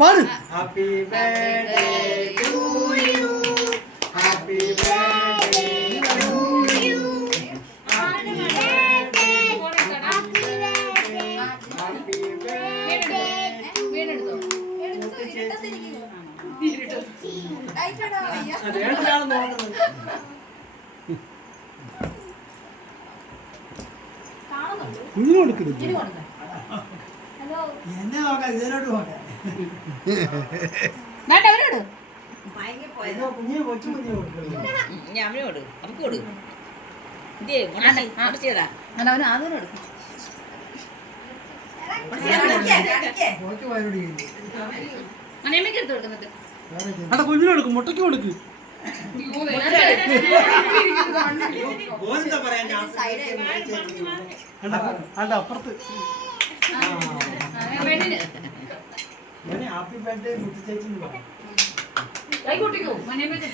പാട്. Happy birthday to you, happy birthday to you, happy birthday, happy birthday. കുഞ്ഞിന് കൊടുക്കരുത്. എന്നെ നോക്കാം, ഇതിലോട്ട് നോക്കാം. കുഞ്ഞിന് കൊച്ചു കുഞ്ഞിന് കൊടുക്കുന്നത്. അവനോട് നമുക്ക് കൊടുക്കും. ഇതേ ചെയ്താ അവന് ആദ്യം എടുക്കും. കൊച്ചു വയറോട് മനേമ്മയ്ക്ക് എടുത്ത് കൊടുക്കുന്നത്. അണ്ട കുഞ്ഞിന് കൊടുക്കും, മുട്ടയ്ക്ക് കൊടുക്ക്. അണ്ട അപ്പുറത്ത്. ഹാപ്പി ബർത്ത്ഡേ മുത്തു ചേച്ചി. കൈ കൂട്ടിക്കോ മനേമ്മയ്ക്ക്.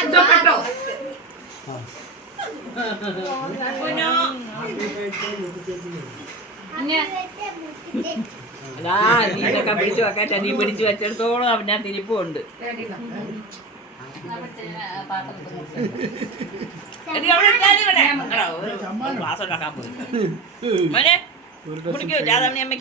അന്തപ്പെട്ടോ നീതൊക്കെ പിടിച്ചു വെക്കാൻ നീ പിടിച്ചു വെച്ചിടത്തോളം അവനാ തിരിപ്പുണ്ട്. ക്ലാസ് ഉണ്ടാക്കാൻ പോയി മോനെ കുടിക്കൂ. രാധാമണി അമ്മയ്ക്ക്